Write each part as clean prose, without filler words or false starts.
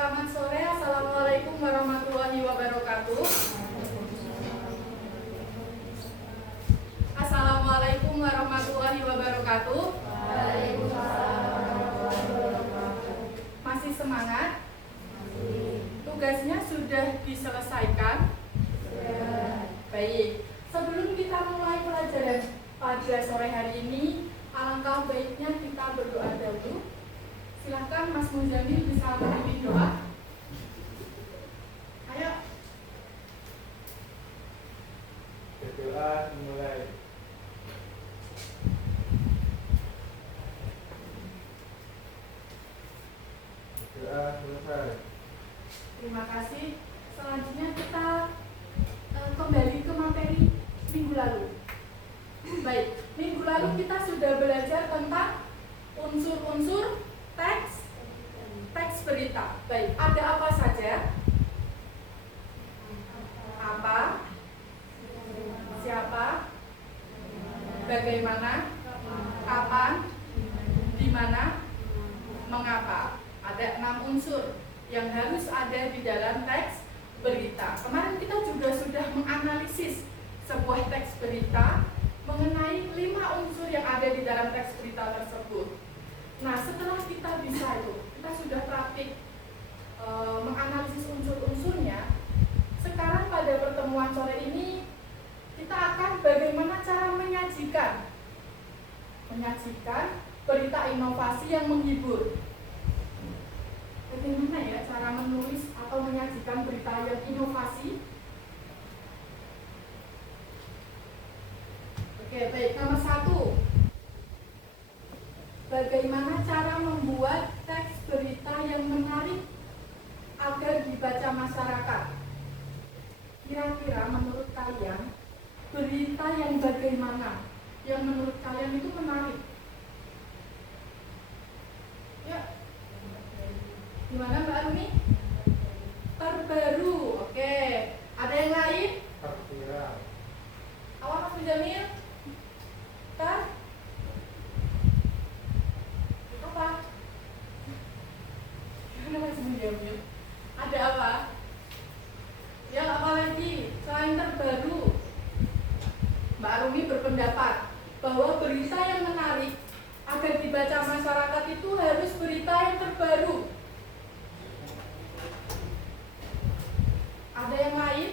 selamat sore. Assalamualaikum warahmatullahi wabarakatuh. Assalamualaikum warahmatullahi wabarakatuh. Masih semangat? Tugasnya sudah diselesaikan? Baik. Sebelum kita mulai pelajaran pada sore hari ini, alangkah baiknya kita berdoa dahulu. Silahkan Mas Muzamil bisa memimpin doa. Ayo. Berdoa dimulai. Doa selesai. Terima kasih. Selanjutnya kita kembali ke materi minggu lalu. Baik, minggu lalu kita sudah belajar tentang unsur-unsur teks berita. Baik, ada apa saja? Apa? Siapa? Bagaimana? Kapan? Di mana? Mengapa? Ada 6 unsur yang harus ada di dalam teks berita. Kemarin kita juga sudah menganalisis sebuah teks berita mengenai 5 unsur yang ada di dalam teks berita tersebut. Nah, setelah kita bisa itu, kita sudah praktik menganalisis unsur-unsurnya. Sekarang pada pertemuan sore ini kita akan bagaimana cara menyajikan berita inovasi yang menghibur. Bagaimana ya cara menulis atau menyajikan berita yang inovasi? Oke, baik. Nomor 1. Bagaimana cara membuat teks berita yang menarik agar dibaca masyarakat? Kira-kira menurut kalian, berita yang bagaimana yang menurut kalian itu menarik? Ya, gimana Mbak Arumi? Terbaru, oke. Ada yang lain? Terviral. Awak Mas Benjamin? Apa? Gimana Mas Benjamin? Ada apa? Ya, apa lagi? Selain terbaru, Mbak Arumi berpendapat bahwa berita yang menarik agar dibaca masyarakat itu harus berita yang terbaru. Ada yang lain?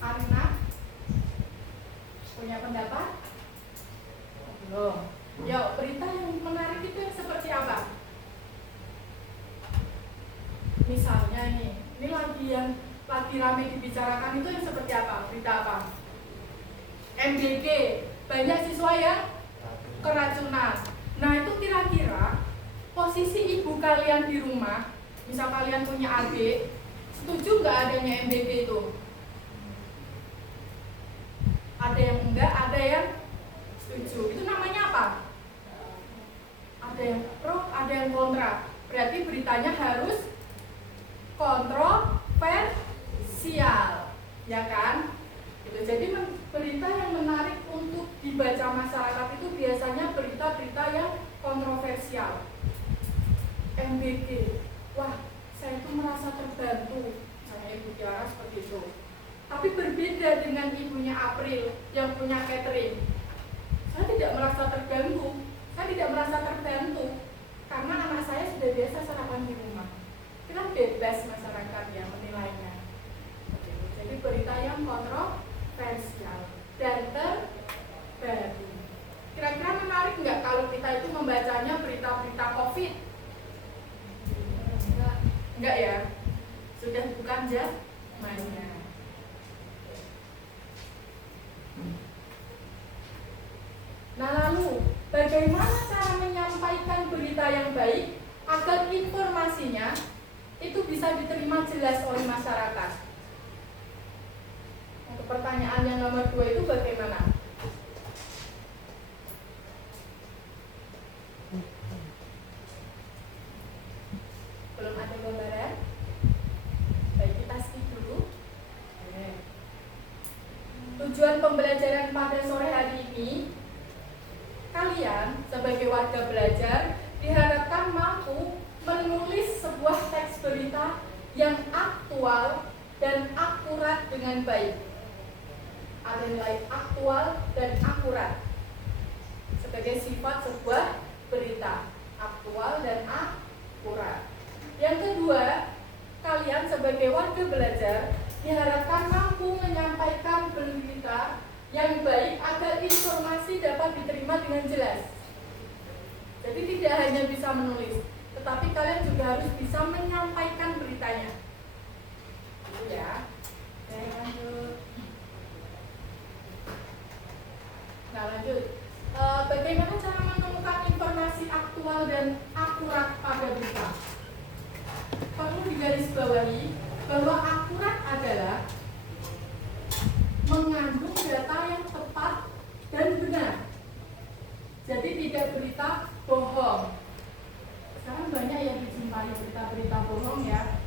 Arina punya pendapat? Belum. Ya, berita yang menarik itu yang seperti apa? Misalnya ini lagi ramai dibicarakan itu yang seperti apa? Berita apa? MBG, banyak siswa yang keracunan. Nah, itu kira-kira posisi ibu kalian di rumah, misal kalian punya adik, setuju nggak adanya MBG itu? Ada yang enggak, ada yang setuju. Itu namanya apa? Ada yang pro, ada yang kontra. Berarti beritanya harus kontroversial, ya kan? Gitu. Jadi berita yang menarik untuk dibaca masyarakat itu biasanya berita-berita yang kontroversial. MBG, wah, saya itu merasa terbantu. Misalnya Ibu Tiara seperti itu. Tapi berbeda dengan ibunya April yang punya catering. Saya tidak merasa terganggu, saya tidak merasa terbantu, karena anak saya sudah biasa sarapan di rumah. Kita bebas masyarakat yang menilainya. Jadi berita yang kontroversial dan terbaru. Kira-kira menarik nggak kalau kita itu membacanya berita-berita COVID? Enggak ya? Sudah bukan zamannya. Nah, lalu bagaimana cara menyampaikan berita yang baik agar informasinya itu bisa diterima jelas oleh masyarakat? Untuk pertanyaan yang nomor 2 itu bagaimana? Belum ada gambaran? Baik, kita skip dulu. tujuan pembelajaran pada sore hari ini, kalian sebagai warga belajar diharapkan mampu menulis sebuah teks berita yang aktual dan akurat dengan baik. Ada nilai aktual dan akurat sebagai sifat sebuah berita, aktual dan akurat. Yang kedua, kalian sebagai warga belajar diharapkan mampu menyampaikan berita yang baik agar informasi dapat diterima dengan jelas. Jadi tidak hanya bisa menulis, tetapi kalian juga harus bisa menyampaikan beritanya. Itu ya. Oke, lanjut. Nah, lanjut. Bagaimana cara menemukan informasi aktual dan akurat pada berita? Perlu digarisbawahi bahwa akurat adalah mengandung data yang tepat dan benar. Jadi tidak berita bohong. Sekarang banyak yang dijumpai berita-berita bohong ya,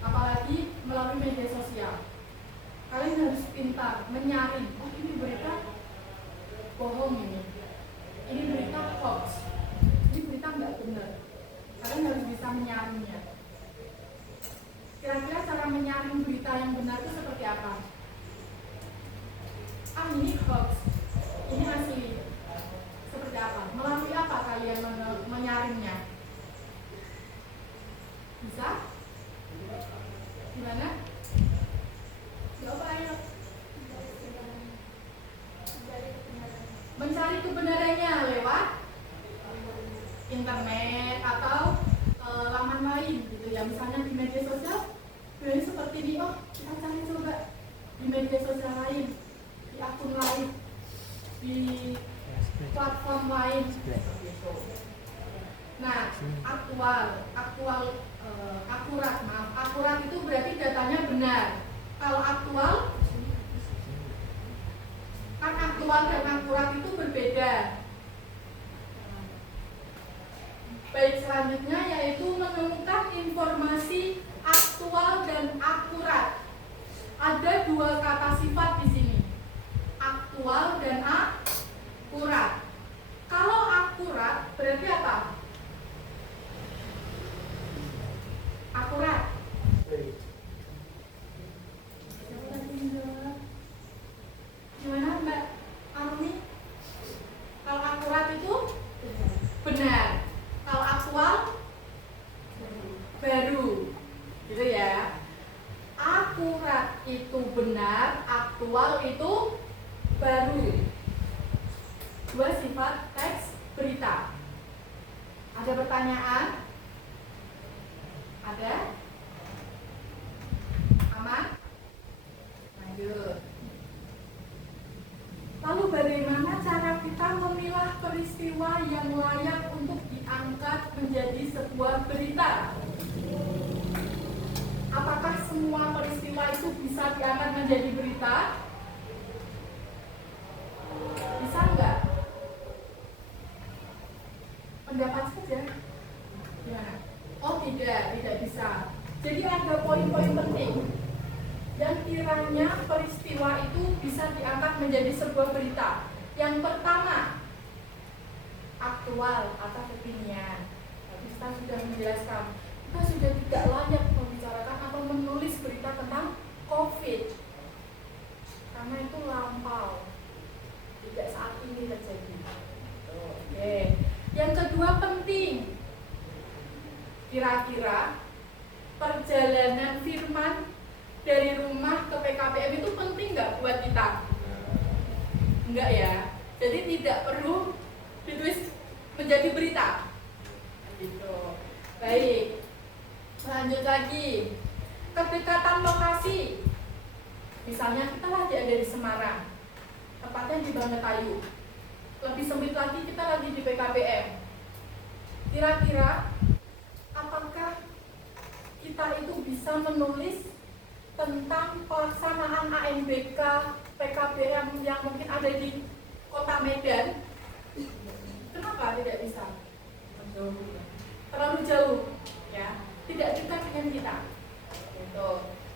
apalagi melalui media sosial. Kalian harus pintar menyaring, oh ini berita bohong ini berita hoax, ini berita nggak benar. Kalian harus bisa menyaringnya. Kira-kira cara menyaring berita yang benar itu seperti apa? Ini hoax, ini asli. Seperti apa? Melalui apa kalian menyaringnya? Bisa? Gimana? Coba ayo. Mencari kebenarannya lewat internet atau laman lain gitu ya. Misalnya di media sosial, jadi seperti ini, oh kita cari coba di media sosial lain, di akun lain, di platform lain. Nah, akurat itu berarti datanya benar. Kalau aktual, kan aktual dan akurat itu berbeda. Baik, selanjutnya yaitu menemukan informasi aktual dan akurat. Ada dua kata sifat di sini, aktual dan akurat. Kalau akurat berarti apa? Akurat. Gimana Mbak Arumi? Kalau akurat itu benar. Kalau aktual baru. Gitu ya. Akurat itu benar, aktual itu baru. Dua sifat teks berita. Ada pertanyaan? Ada? Aman? Lanjut. Lalu bagaimana cara kita memilah peristiwa yang layak untuk diangkat menjadi sebuah berita? Apakah semua peristiwa itu bisa diangkat menjadi berita? Bisa enggak? Pendapat saja. Gimana? Oh tidak bisa. Jadi ada poin-poin penting yang kiranya peristiwa itu bisa diangkat menjadi sebuah berita. Yang pertama, aktual atau kekinian. Tadi kita sudah menjelaskan, kita sudah tidak layak membicarakan atau menulis berita tentang COVID karena itu lampau, tidak saat ini terjadi. Oke. Yang kedua penting, kira-kira perjalanan Firman dari rumah ke PKPM itu penting nggak buat kita? Enggak ya. Jadi tidak perlu ditulis menjadi berita. Gitu. Baik. Lanjut lagi. Kedekatan lokasi. Misalnya kita lagi ada di Semarang, tepatnya di Bangetayu. Lebih sempit lagi kita lagi di PKPM. Kira-kira apakah kita itu bisa menulis tentang pelaksanaan ANBK PKBM yang mungkin ada di Kota Medan? Kenapa tidak bisa? Terlalu jauh, ya, tidak dekat dengan kita. Gitu.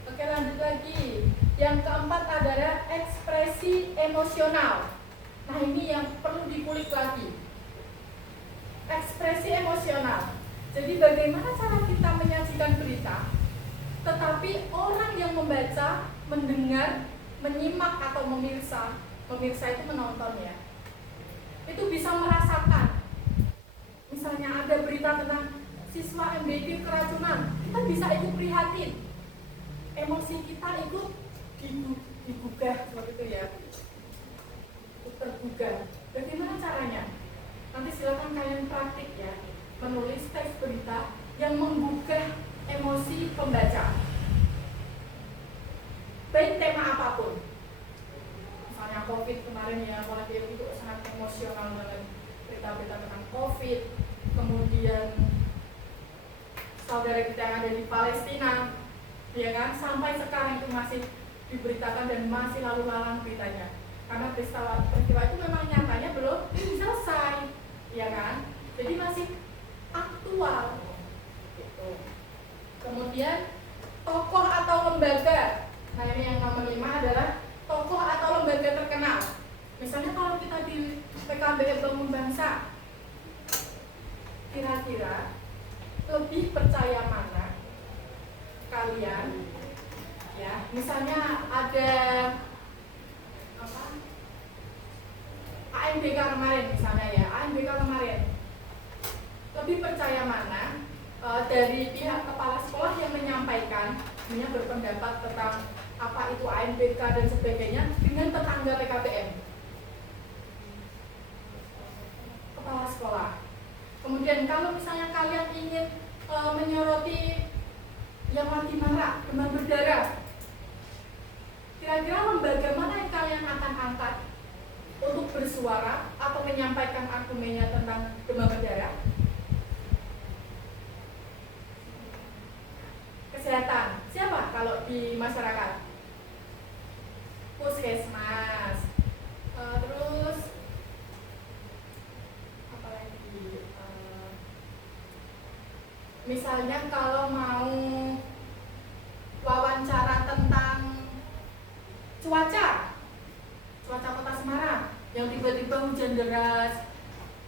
Oke, lanjut lagi. Yang keempat adalah ekspresi emosional. Nah, ini yang perlu dikulik lagi. Ekspresi emosional. Jadi bagaimana cara kita menyajikan berita, tetapi orang yang membaca, mendengar, menyimak atau memirsa itu menonton ya, itu bisa merasakan. Misalnya ada berita tentang siswa MBK keracunan, kita bisa ikut prihatin, emosi kita ikut digugah seperti itu ya, tergugah. Bagaimana caranya? Nanti silakan kalian praktik ya, menulis teks berita yang menggugah emosi pembaca, baik tema apapun. Misalnya COVID kemarin ya, apalagi itu sangat emosional banget, berita-berita tentang COVID. Kemudian saudara kita yang ada di Palestina, ya kan, sampai sekarang itu masih diberitakan dan masih lalu lalang beritanya, karena peristiwa itu memang nyatanya belum selesai, ya kan, jadi masih aktual gitu. Kemudian tokoh atau lembaga. Nah, ini yang nomor 5 adalah tokoh atau lembaga terkenal. Misalnya kalau kita di PKBM Bangun Bangsa, kira-kira lebih percaya mana kalian ya? Misalnya ada apa? ANBK kemarin misalnya ya, ANBK kemarin. Lebih percaya mana dari pihak kepala sekolah yang menyampaikan, berpendapat tentang apa itu ANBK dan sebagainya dengan tetangga PKBM, kepala sekolah. Kemudian kalau misalnya kalian ingin menyoroti yang lagi marak, demam berdarah, kira-kira lembaga mana yang kalian akan angkat untuk bersuara atau menyampaikan argumennya tentang demam berdarah? Kesehatan. Siapa kalau di masyarakat? Puskesmas. Terus apa lagi? Misalnya kalau mau wawancara tentang cuaca kota Semarang yang tiba-tiba hujan deras,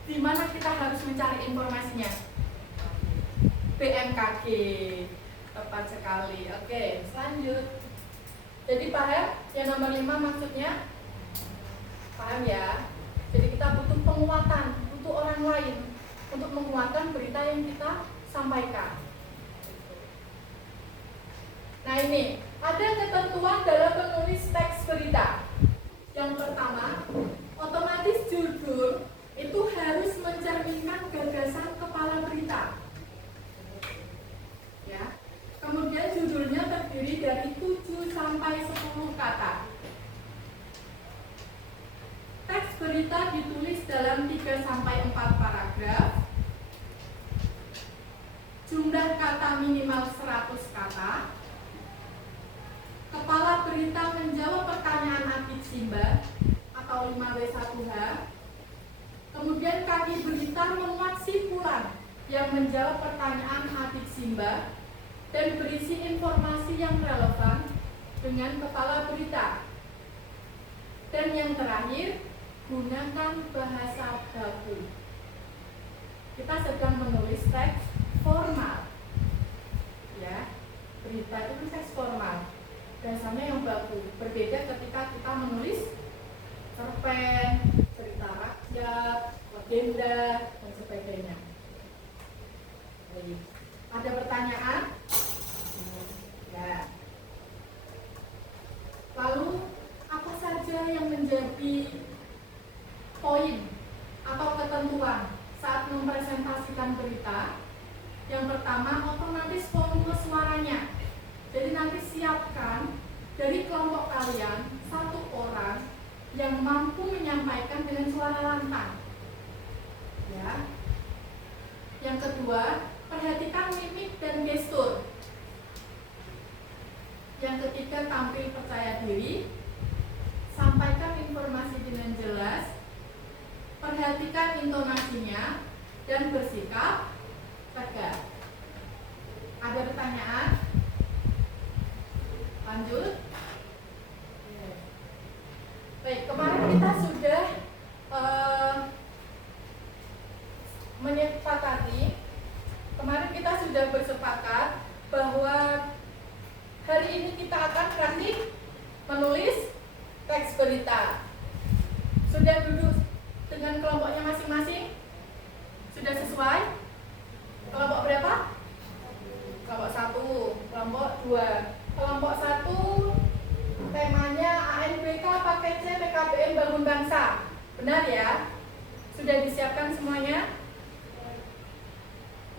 di mana kita harus mencari informasinya? BMKG. Tepat sekali. Oke, lanjut. Jadi paham yang nomor 5 maksudnya? Paham ya? Jadi kita butuh penguatan, butuh orang lain untuk menguatkan berita yang kita sampaikan. Nah, ini ada ketentuan dalam menulis teks berita. Yang pertama, otomatis judul itu harus mencerminkan gagasan kepala berita. Ya. Kemudian judulnya terdiri dari 7 sampai 10 kata. Teks berita ditulis dalam 3 sampai 4 paragraf. Jumlah kata minimal 100 kata. Kepala berita menjawab pertanyaan Adik Simba atau 5W1H. Kemudian kaki berita memuat simpulan yang menjawab pertanyaan Adik Simba dan berisi informasi yang relevan dengan kepala berita. Dan yang terakhir, gunakan bahasa baku. Kita sedang menulis teks formal, ya. Berita itu teks formal, bahasanya yang baku. Berbeda ketika kita menulis cerpen, cerita rakyat, legenda, dan sebagainya. Baik. Ada pertanyaan? Ya. Lalu apa saja yang menjadi poin atau ketentuan saat mempresentasikan berita? Yang pertama, otomatis volume suaranya. Jadi nanti siapkan dari kelompok kalian 1 orang yang mampu menyampaikan dengan suara lantang. Ya. Yang kedua, perhatikan mimik dan gestur. Yang ketiga, tampil percaya diri. Sampaikan informasi dengan jelas. Perhatikan intonasinya dan bersikap tegas. Ada pertanyaan? Lanjut. Baik, kemarin dengan kelompoknya masing-masing? Sudah sesuai? Kelompok berapa? Kelompok 1, kelompok 2. Kelompok 1 temanya ANBK paket C PKBM Bangun Bangsa. Benar ya? Sudah disiapkan semuanya?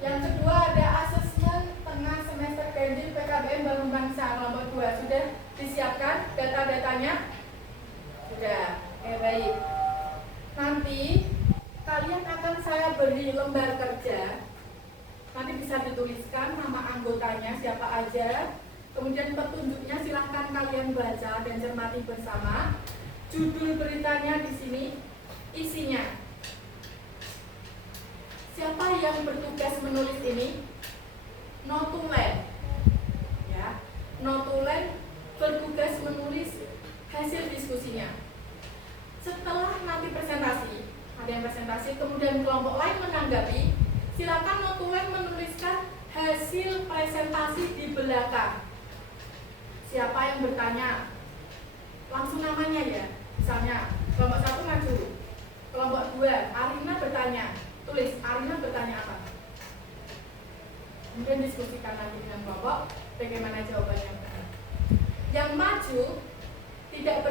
Yang kedua ada asesmen tengah semester ganjil PKBM Bangun Bangsa kelompok 2. Sudah disiapkan data-datanya? Sudah. Oke, baik. Nanti kalian akan saya beri lembar kerja. Nanti bisa dituliskan nama anggotanya siapa aja. Kemudian petunjuknya silahkan kalian baca dan cermati bersama. Judul beritanya di sini, isinya. Siapa yang bertugas menulis ini? Notulen. Ya, Notulen bertugas menulis hasil diskusinya. Setelah nanti presentasi, ada yang presentasi, kemudian kelompok lain menanggapi, silakan notulen menuliskan hasil presentasi di belakang. Siapa yang bertanya? Langsung namanya ya. Misalnya, kelompok 1 maju. Kelompok 2, Arina bertanya. Tulis, Arina bertanya apa? Kemudian diskusikan lagi dengan kelompok, bagaimana jawabannya. Yang maju tidak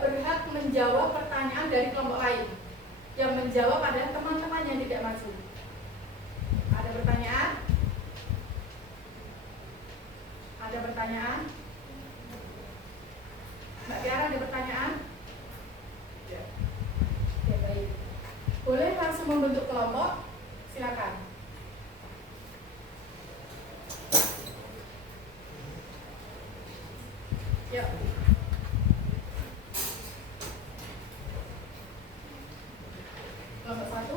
berhak menjawab pertanyaan dari kelompok lain. Yang menjawab adalah teman-teman yang tidak maju. Ada pertanyaan? Ada pertanyaan? Mbak Tiara ada pertanyaan? Ya. Oke, baik. Boleh langsung membentuk kelompok? Silakan. Yuk. Kelompok 1.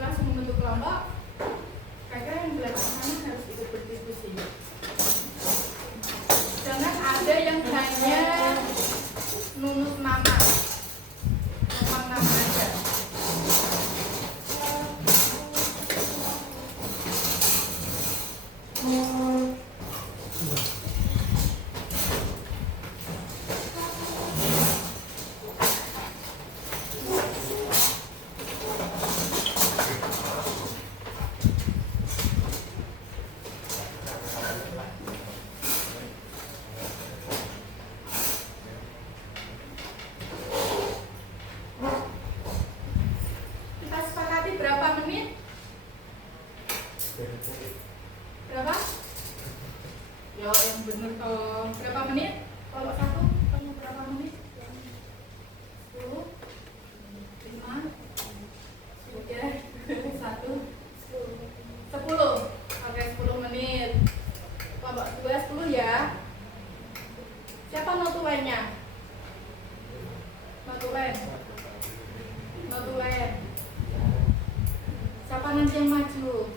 Langsung membentuk kelompok. Kira-kira yang belakang sana harus ikut berdiskusi. Jangan ada yang hanya nunut nama, numpang nama aja. Berapa? Ya yang benar berapa menit? Kalau 1 perlu berapa menit? 10 5 Oke 1 10 Oke 10 menit. Kelompok 2 10 ya. Siapa notulennya? Notulen. Siapa nanti yang maju?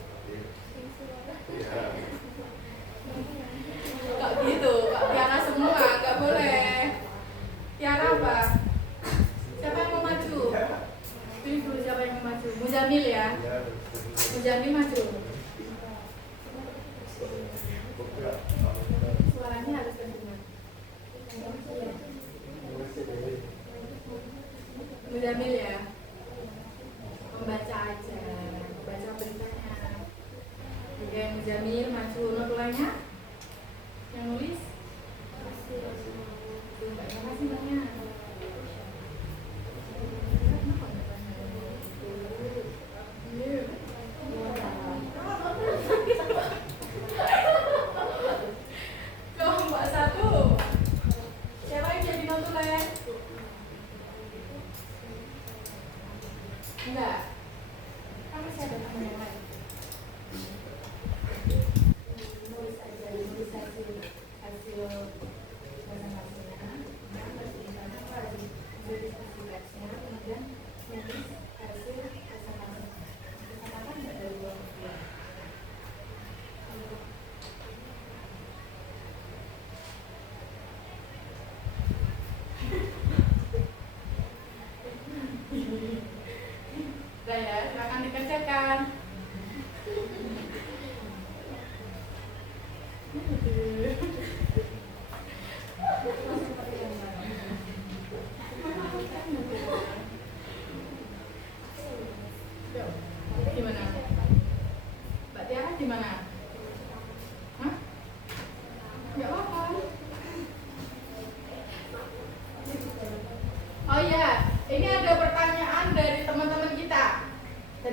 Gak gitu, Kak Tiara semua, gak boleh. Tiara apa? Siapa yang mau maju? Pilih dulu siapa yang mau maju. Muzamil ya? Muzamil maju. Suaranya harus terdengar. Muzamil ya? Membaca aja, membaca beritanya. Oke, Muzamil maju. Notulennya? Yang nulis? Terima kasih banyak. Kelompok 1. Siapa yang jadi notulen?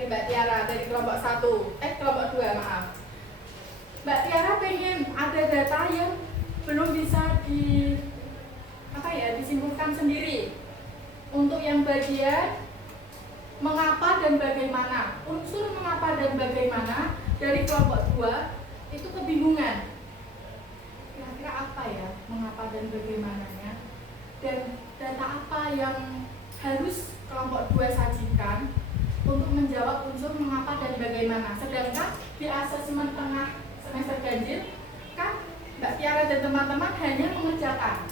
dari Mbak Tiara dari kelompok 1, kelompok 2 maaf. Mbak Tiara pengen ada data yang belum bisa disimpulkan sendiri. Untuk yang bagian mengapa dan bagaimana, unsur mengapa dan bagaimana dari kelompok 2 itu kebingungan. Kira-kira apa ya mengapa dan bagaimananya, dan data apa yang harus kelompok 2 sajikan untuk menjawab unsur mengapa dan bagaimana. Sedangkan di asesmen tengah semester ganjil kan Mbak Tiara dan teman-teman hanya mengerjakan.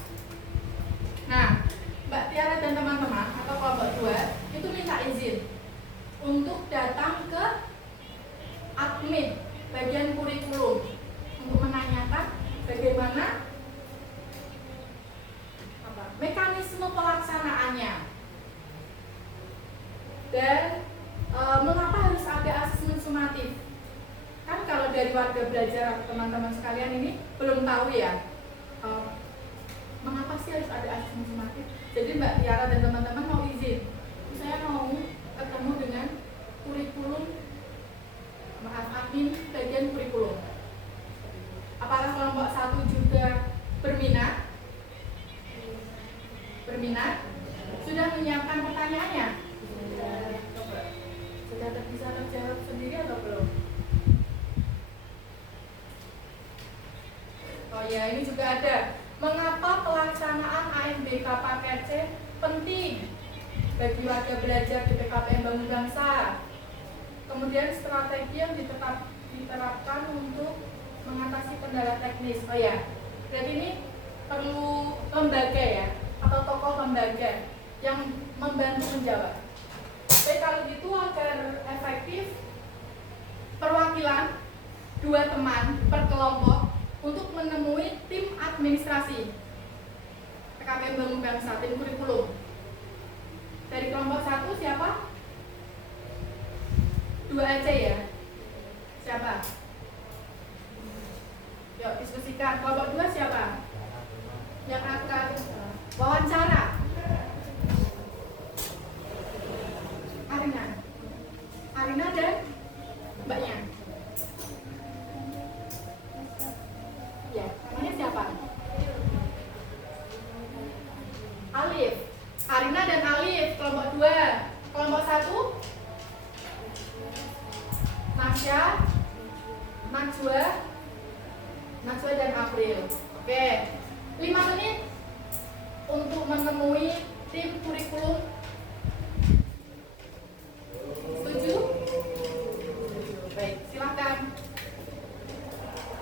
Nah, Mbak Tiara dan teman-teman atau kelompok 2 itu minta izin untuk datang ke admin bagian kurikulum untuk menanyakan bagaimana mekanisme pelaksanaannya dan mengapa harus ada asesmen sumatif. Kan kalau dari warga belajar teman-teman sekalian ini belum tahu ya mengapa sih harus ada asesmen sumatif. Jadi Mbak Tiara dan teman-teman mau izin, saya mau ketemu dengan kurikulum, admin bagian kurikulum. Apakah kelompok 1 juga berminat? Sudah menyiapkan pertanyaannya? Sudah bisa terjawab sendiri atau belum? Oh ya, ini juga ada. Mengapa pelaksanaan AMBK paket C penting bagi warga belajar di PKPM Bangun Bangsa? Kemudian strategi yang diterapkan untuk mengatasi kendala teknis. Oh ya, berarti ini perlu lembaga ya, atau tokoh lembaga yang membantu menjawab. Tapi kalau gitu agar efektif, perwakilan 2 teman per kelompok untuk menemui tim administrasi PKPM Bangun Bangsa, tim kurikulum. Dari kelompok 1 siapa? 2 aja ya. Siapa? Yuk diskusikan. Kelompok 2 siapa? Yang akan wawancara. Arina dan mbaknya. Ya, namanya siapa? Alif. Arina dan Alif, kelompok 2. Kelompok 1 Nasya, Najwa dan April. Oke, 5 menit untuk menemui tim kurikulum. Setuju? Baik, silakan.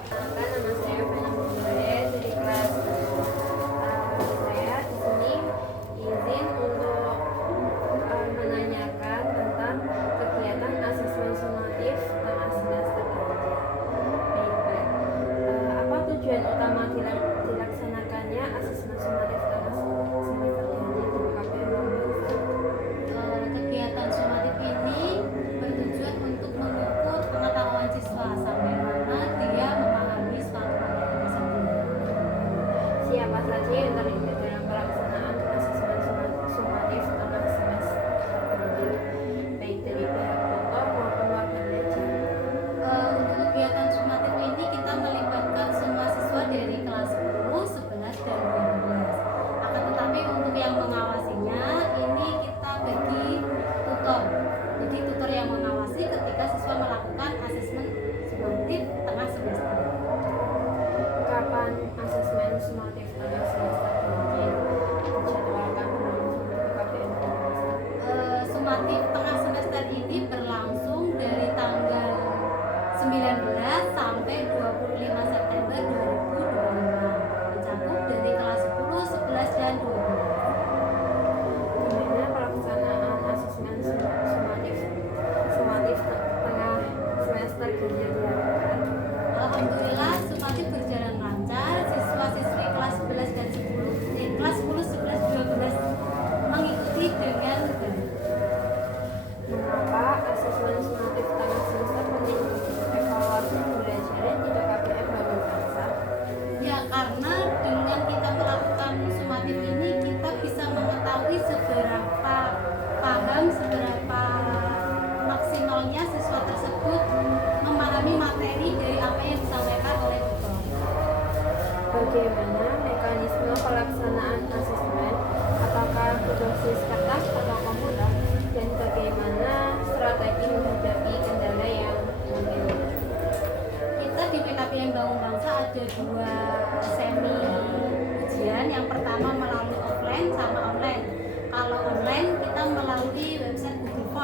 Nama saya Fena Muhammad dari kelas saya di sini izin untuk menanyakan tentang kegiatan asesmen sumatif tengah semester ganjil. Baik. Apa tujuan utama dilaksanakannya asesmen sumatif tengah semester ganjil di PKPM Bangun Bangsa? Kegiatan sumatif ini bertujuan untuk mengukur pengetahuan siswa sampai mana dia memahami suatu materi tersebut. Siapa saja yang terlibat dalam pelaksanaan asesmen sumatif tengah semester ganjil, baik dari pihak tutor maupun warga belajar? Untuk kegiatan sumatif ini kita melibatkan semua siswa dari kelas 10, 11, dan 12. Akan tetapi untuk yang mengawasinya ini kita bagi tutor. Jadi tutor yang mengawasi ketika siswa melakukan asesmen sumatif tengah semester. Kapan asesmen sumatif tengah semester ganjil dijadwalkan berlangsung di PKPM?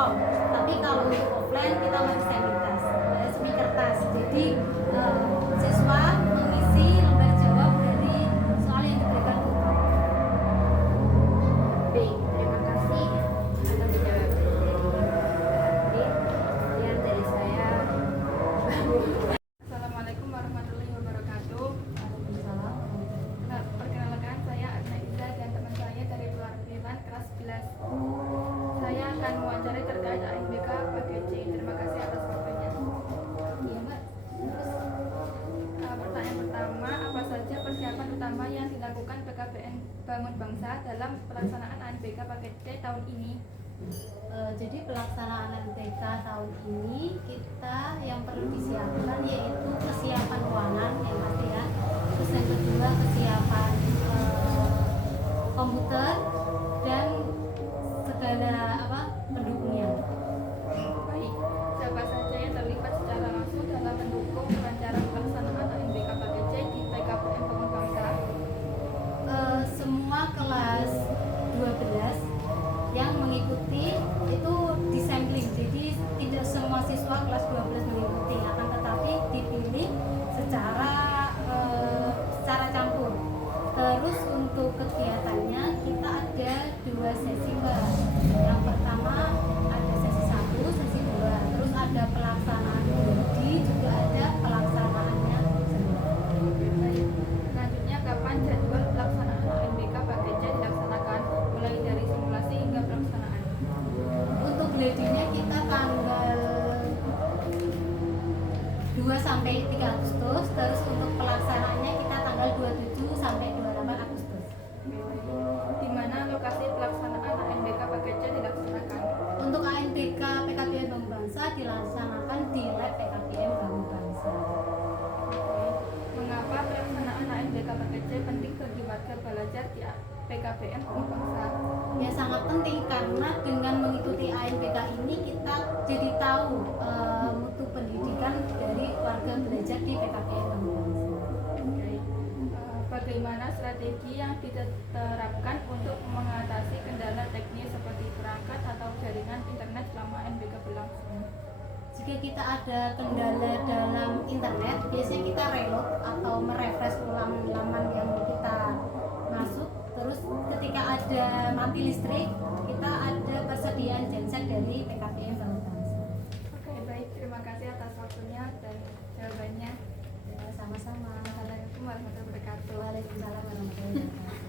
form. Tapi kalau untuk offline kita masih semi kertas. Jadi siswa mengisi lembar jawab dari soal yang diberikan guru. Baik, terima kasih atas jawabannya. Sekian dari saya. Assalamualaikum warahmatullahi wabarakatuh. Waalaikumsalam. Perkenalkan, saya Adna Iza dan teman saya dari Perwakilan kelas 11. Saya akan mewawancari terkait ANBK paket C. Terima kasih atas waktunya. Iya Mbak. Pertanyaan pertama, apa saja persiapan utama yang dilakukan PKBN Bangun Bangsa dalam pelaksanaan ANBK paket C tahun ini? Jadi pelaksanaan MTK tahun ini kita yang perlu disiapkan yaitu kesiapan ruangan yang pasti ya. Terus yang kedua kesiapan komputer dan segala pendukungnya. Baik, siapa saja yang terlibat secara langsung dalam mendukung kelancaran pelaksanaan ANBK paket C di PKBN Bangun Bangsa? Semua kelas 12 yang mengikuti itu disampling, jadi tidak semua siswa kelas 12 mengikuti, akan tetapi dipilih secara campur. Terus untuk kegiatannya kita ada 2 sesi Mbak. Yang pertama ada sesi 1, sesi 2, terus ada pelaksanaan studi, juga ada pelaksanaannya sendiri. Baik, selanjutnya kapan jadwal pelaksanaan ANBK paket C dilaksanakan, mulai dari simulasi hingga pelaksanaan? Untuk gladinya kita tanggal 2 sampai 3 Agustus, terus untuk pelaksanaannya kita tanggal 27 sampai 28 Agustus. Di mana lokasi pelaksanaan ANBK paket C dilaksanakan? Untuk ANBK PKBN Bangun Bangsa dilaksanakan di lab PKBN Bangun Bangsa. Mengapa pelaksanaan ANBK paket C penting bagi warga belajar di PKBN Bangun Bangsa? Ya sangat penting karena dengan mengikuti ANBK ini kita jadi tahu mutu pendidikan dari warga belajar di PKBN Bangun Bangsa. Oke. Bagaimana strategi yang diterapkan untuk mengatasi kendala teknis seperti perangkat atau jaringan internet selama ANBK berlangsung? Jika kita ada kendala dalam internet, biasanya kita reload atau merefresh ulang laman yang kita masuk. Terus ketika ada mati listrik, kita ada persediaan genset dari PKBN Bangun Bangsa. Oke, baik. Terima kasih atas waktunya dan jawabannya. Ya, sama-sama. Assalamualaikum warahmatullahi wabarakatuh. Waalaikumsalam warahmatullahi wabarakatuh.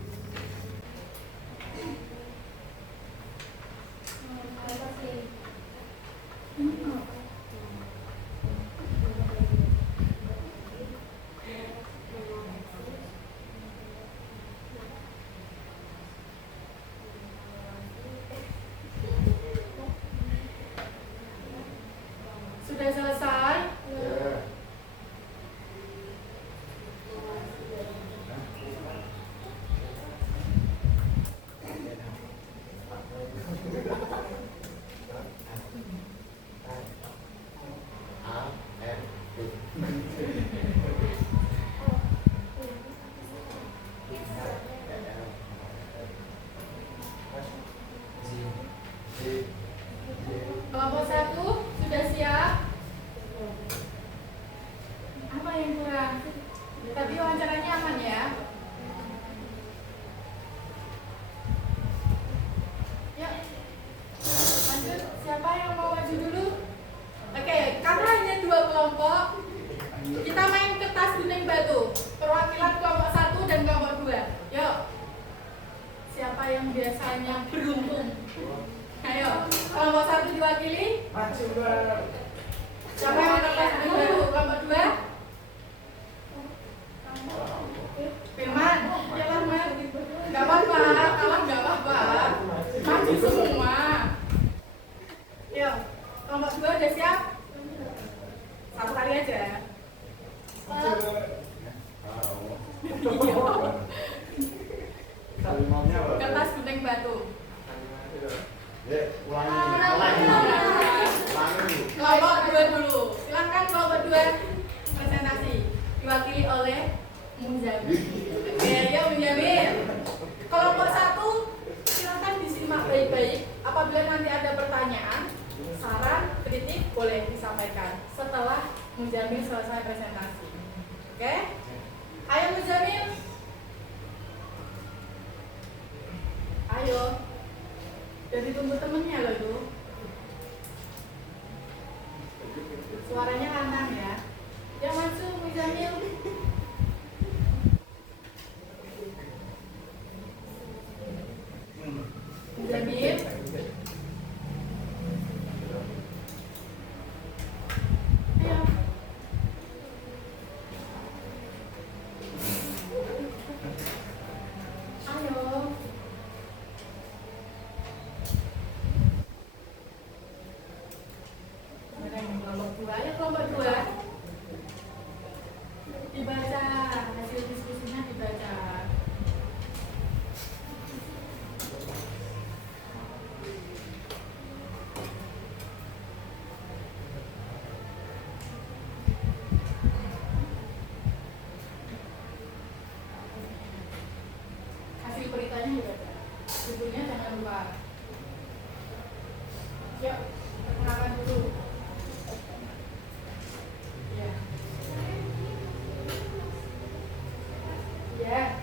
Sudah selesai? Ya. Kelompok 1 sudah siap? Apa yang kurang? Tapi wawancaranya aman ya? Yuk, lanjut. Siapa yang mau maju dulu? Oke, karena hanya 2 kelompok, kita main kertas gunting batu. Perwakilan kelompok 1 dan kelompok 2. Yuk. Siapa yang biasanya beruntung? Ayo, kelompok 1 diwakili. Maju Mbak. Siapa yang kertas gunting batu? Kelompok 2? Firman, ya Firman. Gak apa-apa, kalah gak apa-apa. Maju semua. Yuk, kelompok 2 udah siap? Satu kali aja. Kalimatnya apa? Kertas gunting batu. Ya, ulangi. Kelompok 2 dulu. Silahkan kelompok 2 presentasi. Diwakili oleh Munjamil. Oke, yuk Munjamil. Kelompok 1 silahkan disimak baik-baik. Apabila nanti ada pertanyaan, boleh disampaikan setelah Muzamil selesai presentasi. Oke? Ayo Muzamil. Ayo. Jadi tunggu temennya loh tuh. Suaranya lantang ya. Ya masuk Muzamil. Muzamil. Ayo. Ayo. Mana yang kelompok dua? Ayo kelompok dua. Dibaca, hasil diskusinya dibaca. Hasil beritanya dibaca. Judulnya jangan lupa. Yuk, perkenalkan dulu. Ya. Ya.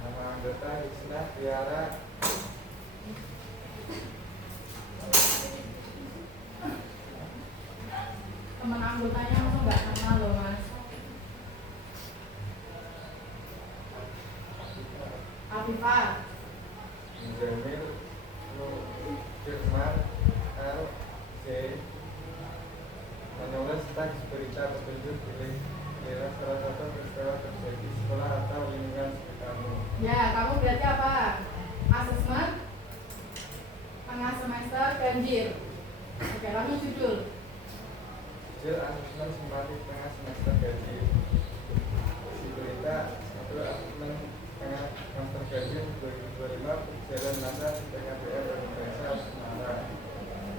Nama anggota Hisnah Tiara. Teman anggotanya langsung nggak kenal loh mas. Afifah. Muzamil, Firman, L, C, menulis teks berita petunjuk kira salah satu peristiwa terjadi di sekolah atau lingkungan sekitarmu. Ya, kamu berarti apa? Asesmen tengah semester ganjil. Oke, lalu judul. Judul asesmen semati tengah semester gaji. Isi berita satu asesmen tengah semester gaji 2025 berjalan masa PKPR Indonesia Semarang.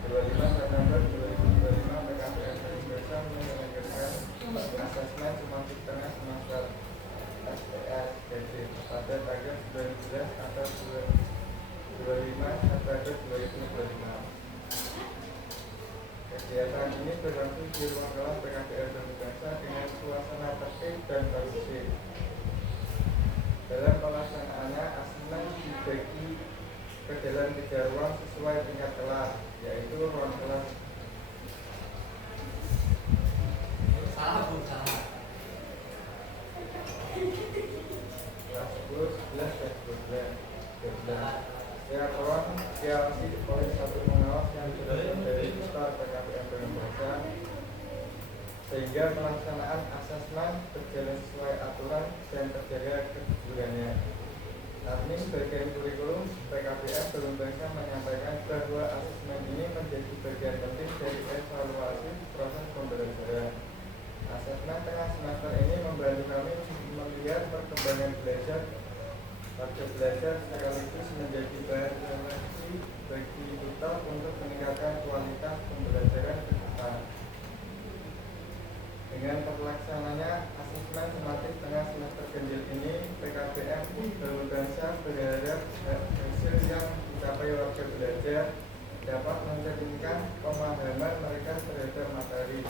25 September 2025 PKPR Indonesia menyelenggarakan asesmen semati tengah semester SPS gaji pada tanggal 19 atau 25 September 2025. Kegiatan ini berlangsung di ruang kelas PKPR Indonesia dengan suasana tertib dan kondusif. Dalam pelaksanaannya, asesmen dibagi ke dalam 3 ruang sesuai tingkat kelas, yaitu ruang kelas Salah bu, salah. kelas 10, 11, dan 12. Setiap ruang diawasi oleh satu pengawas yang terdiri dari Ustaz PKPR Indonesia, sehingga pelaksanaan asesmen berjalan sesuai aturan dan terjaga kejujurannya. Admin bagian kurikulum PKPR Indonesia menyampaikan bahwa asesmen ini menjadi bagian penting dari evaluasi proses pembelajaran. Asesmen tengah semester ini membantu kami melihat perkembangan belajar sekaligus menjadi bahan refleksi bagi kita untuk meningkatkan kualitas pembelajaran ke depan. Dengan terlaksananya asesmen tematik tengah semester ganjil ini, PKPM Indonesia berharap hasil yang dicapai warga belajar dapat mencerminkan pemahaman mereka terhadap materi,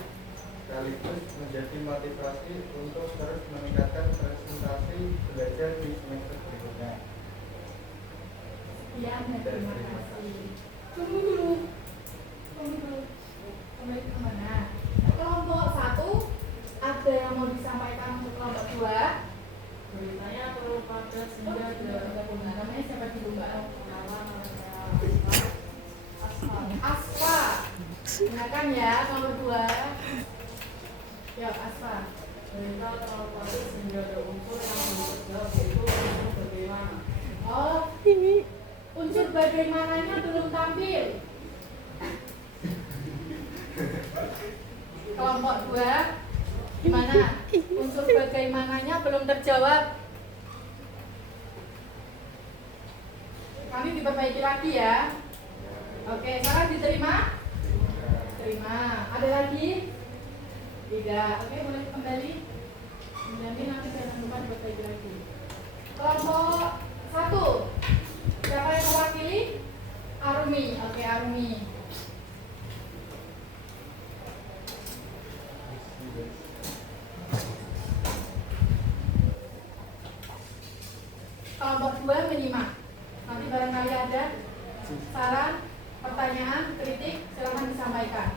sekaligus menjadi motivasi untuk terus meningkatkan presentasi belajar di semester berikutnya. Ya, terima kasih. Tunggu dulu. Kembali ke mana? Kelompok 1 ada yang mau disampaikan untuk kelompok 2? Beritanya perlu pada sehingga Namanya siapa dulu mbak? Asfal. Asfa. Ingatkan ya kelompok 2. Ya Asfa. Berita terlalu pada sehingga ada unsur yang belum terjawab, yaitu unsur bagaimana. Oh, unsur bagaimananya belum tampil. Kelompok 2 gimana? Unsur bagaimananya belum terjawab. Kami diperbaiki lagi ya. Oke, sekarang diterima? Terima. Ada lagi? Tidak. Oke, boleh kembali. Menjamin nanti jangan lupa diperbaiki lagi. Kelompok 1. Siapa yang mewakili? Arumi. Oke, kelompok 2 menyimak. Nanti barangkali ada saran, pertanyaan, kritik, silahkan disampaikan.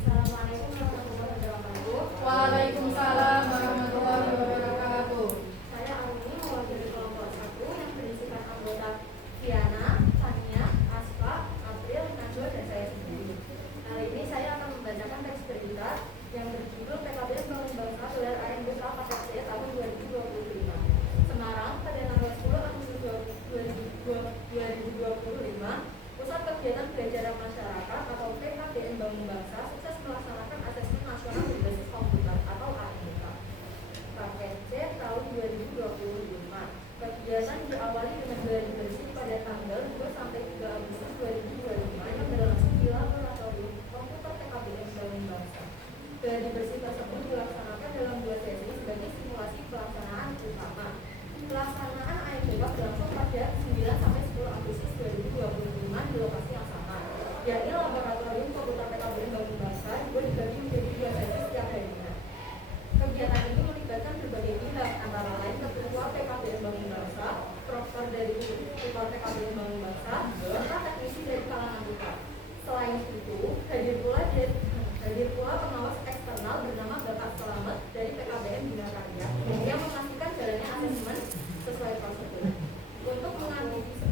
Assalamualaikum warahmatullahi wabarakatuh. Waalaikumsalam warahmatullahi wabarakatuh. Saya Aruni, mewakili kelompok 1 yang berisikan anggota Viana, Tania, Asfa, April, Najwa, dan saya sendiri. Kali ini saya akan membacakan teks berita yang berjudul PKBS Bangun Bangsa Gelar AMBK KPC tahun 2025. Semarang, pada tanggal 10 Agustus 2025, Pusat Kegiatan Belajaran Masyarakat atau PKBM Bangun Bangsa sukses melaksanakan asesmen nasional berbasis komputer atau ANBK paket C tahun 2025. Kegiatan diawali dengan gladi bersih pada tanggal 2 sampai 3 Agustus 2025 yang berlangsung di laboratorium komputer PKBM Bangun Bangsa. Gladi bersih tersebut dilaksanakan dalam 2 sesi sebagai simulasi pelaksanaan utama. Pelaksanaan ANBK berlangsung pada 9 sampai 10 Agustus 2025 di lokasi yang sama, yakni laboratorium komputer PKBM Bangun Bangsa juga dibagi menjadi 2 sesi setiap harinya. Kegiatan ini melibatkan berbagai pihak, antara lain Ketua PKBM Bangun Bangsa, profesor dari Tutor PKBM Bangun Bangsa, serta teknisi dari kalangan kita. Selain itu, hadir pula pengawas eksternal bernama Bapak Selamat dari PKBM Bina Karya yang memastikan jalannya asesmen sesuai prosedur. Untuk mengantisipasi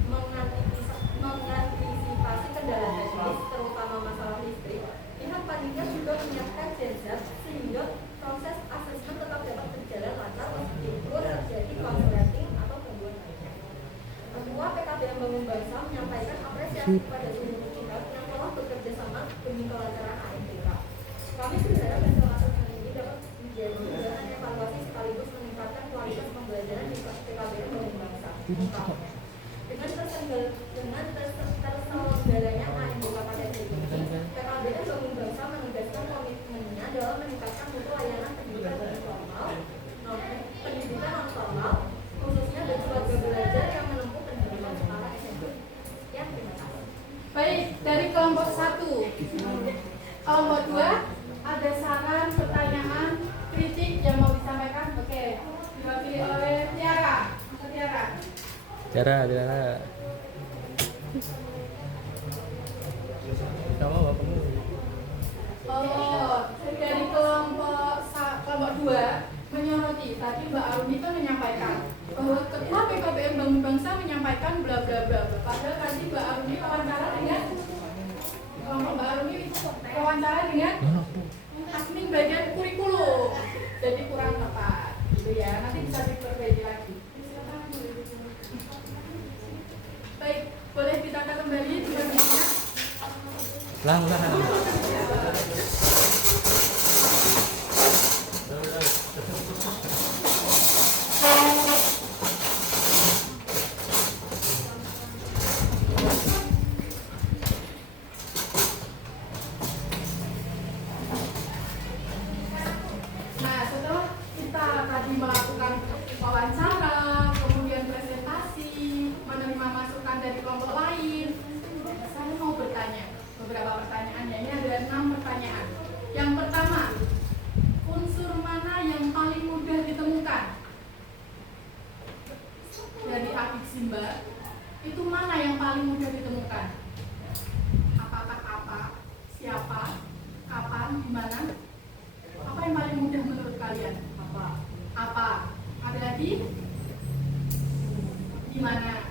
kendala teknis, terutama masalah listrik, pihak panitia juga menyiapkan genset sehingga proses asesmen tetap dapat berjalan lancar meskipun terjadi konsleting atau gangguan lainnya. Ketua PKBM Bangun Bangsa menyampaikan apresiasi kepada seluruh pihak yang telah bekerja sama demi kelancaran ANBK. Kami berharap hasil asesmen ini dapat menjadi bahan evaluasi sekaligus meningkatkan kualitas pembelajaran di PKBM Bangun Bangsa. Dengan terselenggaranya ANBK pada hari ini, PKBM Bangun Bangsa menegaskan komitmennya dalam meningkatkan mutu layanan pendidikan non formal, khususnya bagi warga belajar yang menempuh pendidikan setara SMP. Ya, terima kasih. Baik, dari kelompok 1. Kelompok 2, ada saran, pertanyaan, kritik yang mau disampaikan? Oke, diwakili oleh Tiara. Tiara. Tiara. Sama bapakmu. Oh, dari kelompok 2 menyoroti tadi Mbak Arumi itu menyampaikan bahwa Ketua PKBM Bangun Bangsa menyampaikan bla bla bla. Padahal tadi Mbak Arumi wawancara dengan kelompok Mbak Arumi wawancara dengan admin bagian kurikulum, jadi kurang tepat, gitu ya. Nanti bisa diperbaiki lagi. Baik, boleh ditata kembali selanjutnya. Lah. Nah, setelah kita tadi melakukan wawancara, kemudian presentasi, menerima masukan dari kelompok lain, saya mau bertanya beberapa pertanyaan. Ya, ini ada 6 pertanyaan. Yang pertama, unsur mana yang paling mudah ditemukan? Dari Adik Simba, itu mana yang paling mudah ditemukan? Apakah apa, siapa, kapan, di mana? Apa yang paling mudah menurut kalian? Apa? Ada lagi? Di mana?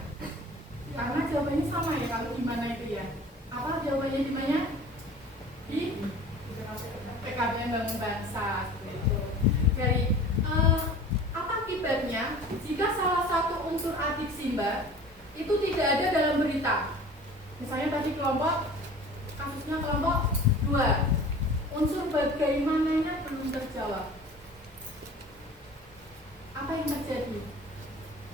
Karena jawabannya sama ya kalau di mana itu ya. Apa jawabannya di mana? Di PKBM Bangun Bangsa. Dari apa akibatnya jika salah satu unsur Adik Simba itu tidak ada dalam berita? Misalnya tadi kasusnya kelompok 2, unsur bagaimananya belum terjawab. Apa yang terjadi?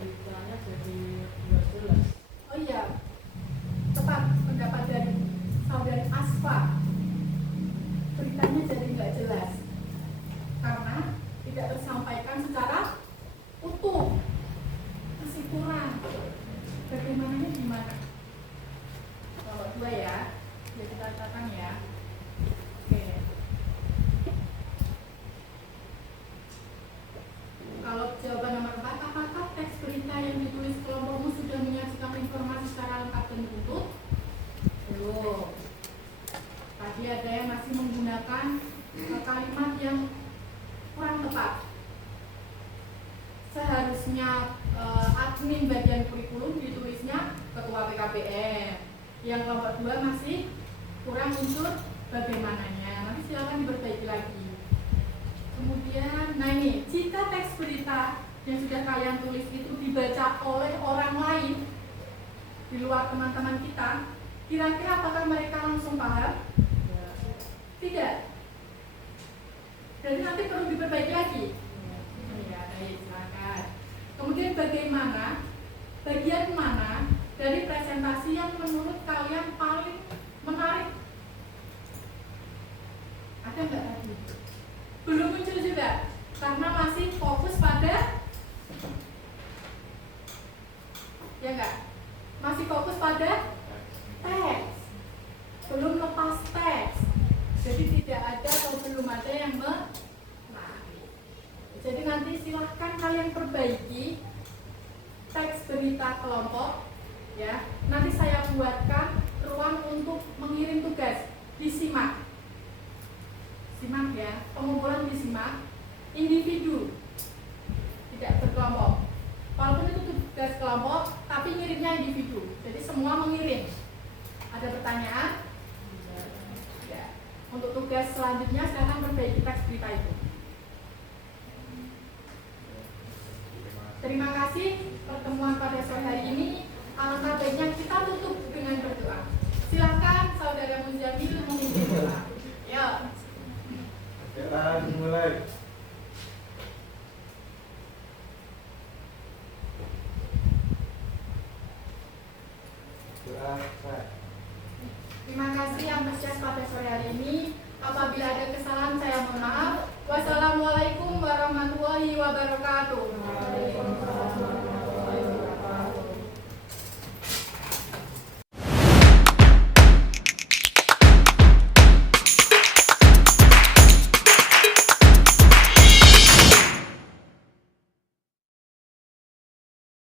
Beritanya jadi nggak jelas. Oh iya, tepat pendapat dari saudari Asfa. Beritanya jadi nggak jelas karena tidak tersampaikan secara utuh, masih kurang. Bagaimananya gimana? Kalau 2 ya, kita katakan ya. Oke. Kalau jawaban nomor 4, apakah teks berita yang ditulis tugasnya admin bagian kurikulum ditulisnya ketua PKBM. Yang kelompok 2 masih kurang unsur bagaimananya. Nanti silakan diperbaiki lagi. Kemudian, nah ini, jika teks berita yang sudah kalian tulis itu dibaca oleh orang lain di luar teman-teman kita, kira-kira apakah mereka langsung paham? Tidak. Jadi nanti perlu diperbaiki lagi. Ya, baik, silakan. Kemudian bagaimana, bagian mana dari presentasi yang menurut kalian paling menarik? Ada nggak tadi? Belum muncul juga, karena masih fokus pada, ya nggak? Masih fokus pada teks, belum lepas teks. Jadi tidak ada atau belum ada yang menarik. Jadi nanti silahkan kalian perbaiki teks berita kelompok, ya. Nanti saya buatkan ruang untuk mengirim tugas, disimak. Simak ya, pengumpulan disimak, individu, tidak berkelompok. Walaupun itu tugas kelompok, tapi ngirimnya individu. Jadi semua mengirim. Ada pertanyaan? Ya. Untuk tugas selanjutnya, silakan perbaiki teks berita itu. Terima kasih pertemuan pada sore hari ini. Alangkah baiknya kita tutup dengan berdoa. Silakan saudara Muzamil memimpin doa. Ya. Jalan dimulai. Doa selesai. Terima kasih yang bersiap pada sore hari ini. Apabila ada kesalahan saya mohon maaf. Wassalamualaikum warahmatullahi wabarakatuh.